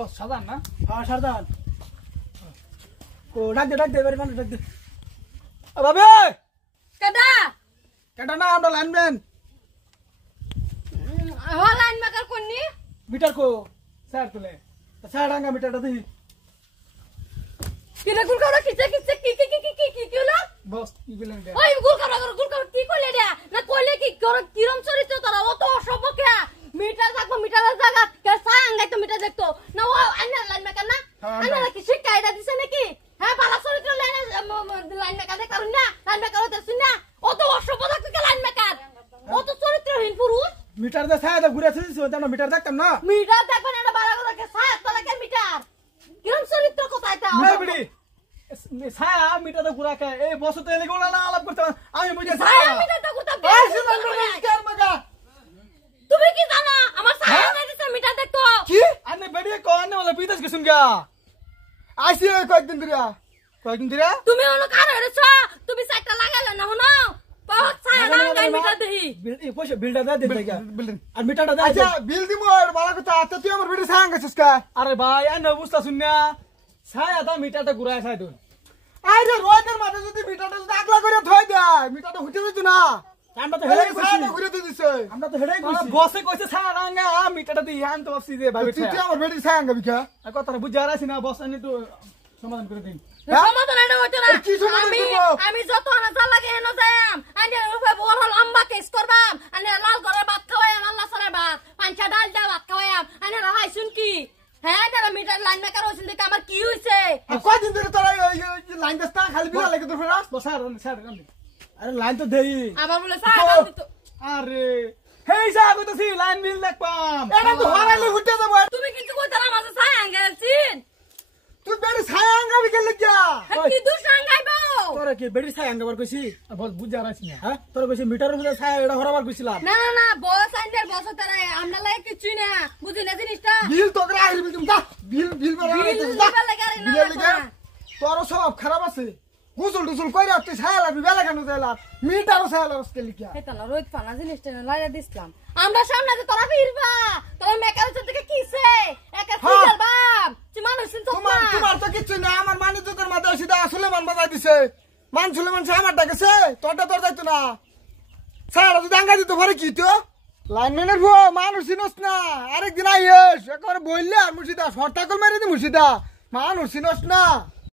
বস সাধারণ না? হ্যাঁ সারদান ও ডাক দে এবারে মানে ডাক দে বাবা কেডা কেটা না আমরা লাইনম্যান লাইন মেকার কোননি মিটার কো স্যার তুলে স্যার ডাঙ্গা মিটারটা দেখি কিরে গুল করো কিছে কি হলো বস কি বলেন রে ওই গুল করো কি কইলে রে না কইলে কি করো কিরম চরিত্র তোরা অত অসভ্য কে মিটার দেখো মিটারের জায়গা কে সাঙ্গাই তো মিটার দেখতো না ও আইনা লাইন মেকার না আইনা কি শিক্ষাইটা দিছে নাকি হ্যাঁ ভালো চরিত্র লাইন মেকার দেখ কারণ না লাইন মেকার হতে শুন না অত অসভ্য থাকতে কে লাইন মেকার অত চরিত্রহীন পুরুষ মিটার দে ছায়া দে ঘুরে আসিস ওটা মিটার দেখতাম না মিটার দেখবেন এটা বাড়া কথা কে সাত তলাকে মিটার কিরম চরিত্র কোথায় তা মিটার বিড়ি ছায়া মিটার দে ঘুরা কে এই বস তো এলে গোলা না আলাপ করতে আমি বুঝে ছায়া মিটারটা কোথা আইসি নমস্কার মগা তুমি কি জানো আমার ছায়া নাই দিছে মিটার দেখতো কি আনে বেড়িয়ে কোন বলে বিদেশ কে শুন গা আইসি কয়েকদিন দিরা তুমি হলো কার হইছো তুমি সাইটটা লাগাইলে না হনো বহুত ছায়া না গাই মিটার দেহি এই পয়সা বিলটা দে দেখা আর মিটারটা দে আচ্ছা বিল দিব বালা কথা আচ্ছা তুই আমার ভিডিও সাং গেছিস কা আরে ভাই আনে বুঝতা শুন না ছায়া দা মিটারটা ঘুরায় ছাই দুন আরে রোদের মাঝে যদি মিটারটা যদি আগলা করে থই দেয় মিটারটা হুইতে দিত না আমরা তো হেলাই ছায়া কইছি ঘুরে দিছে আমরা তো হেলাই কইছি বসে কইছে ছায়া রাঙ্গা মিটারটা দি হ্যান তো অফসি দে ভাবি তুই আমার ভিডিও সাং গাবি কা আর কথাটা বুঝা রাছি না বস আনি তো সমাধান করে দিন সমাধান এটা হইতো না কি সমাধান আমি করবো? আমি যত আনা যা লাগে এনো যাম আনি রূপে বড় লম্বা কেস করবাম আনি লাল করে ভাত খাওয়াম আল্লাহ সারা ভাত পাঁচটা ডাল দা ভাত খাওয়াম আনি রাহাই শুন কি হ্যাঁ যারা মিটার লাইন মেকার হইছেন দেখে আমার কি হইছে কয়দিন ধরে তোরা লাইন দস্তা খালি বিলা লাগে তোর ফেরা স্যার স্যার আরে লাইন তো দেই আমার বলে ছায়া দিত আরে হেই ছায়া কইতাছি লাইন বিল দেখপাম এটা তো হারাইলে হুইতে যাব তুমি কিছু কইতা না মাঝে ছায়া আঙ্গালছিন তুই বেড়ি ছায়া গাবি কে লাগিয়া কি দুষ আঙ্গাইবো তোরা কি বেড়ি ছায়া আঙ্গাবার কইছি বল বুঝা রাছি না হ্যাঁ তোরা কইছি মিটারের উপরে ছায়া এটা হরাবার কইছিলাম না না না বস আইন্দের বস তারা আমরা লাগে কিছুই না বুঝি না জিনিসটা বিল তো করে আহিল বিল তুমি যা বিল বেড়া বিল দিবা লাগে আরে না লাগে তোর স্বভাব খারাপ আছে গুসল টুসল কইরা তুই ছায়া লাগবি বেলা কেন যাইলা মিটারও ছায়া লাগছে লিখিয়া এটা না রোজ পানা জিনিসটা না লাইয়া দিছিলাম আমরা সামনে যে তোরা ফিরবা তোরা মেকারের থেকে কিসে একা ফিরল বাপ তুই মানুষ তো তোমার তো কিছু না আমার মানে তোর মাথায় সিধা আসলে মান বাজাই দিছে মান শুলে মানুষ আমার ডাকেছে তোরটা তোর যাইতো না ছাড়া যদি আঙ্গা দিতে পারে কি তো লাইনম্যানের ভো মানুষ চিনস না আরেকদিন আইস একবার বললে আর মুর্শিদা শর্তা কল মেরে দি মুর্শিদা মানুষ চিনস না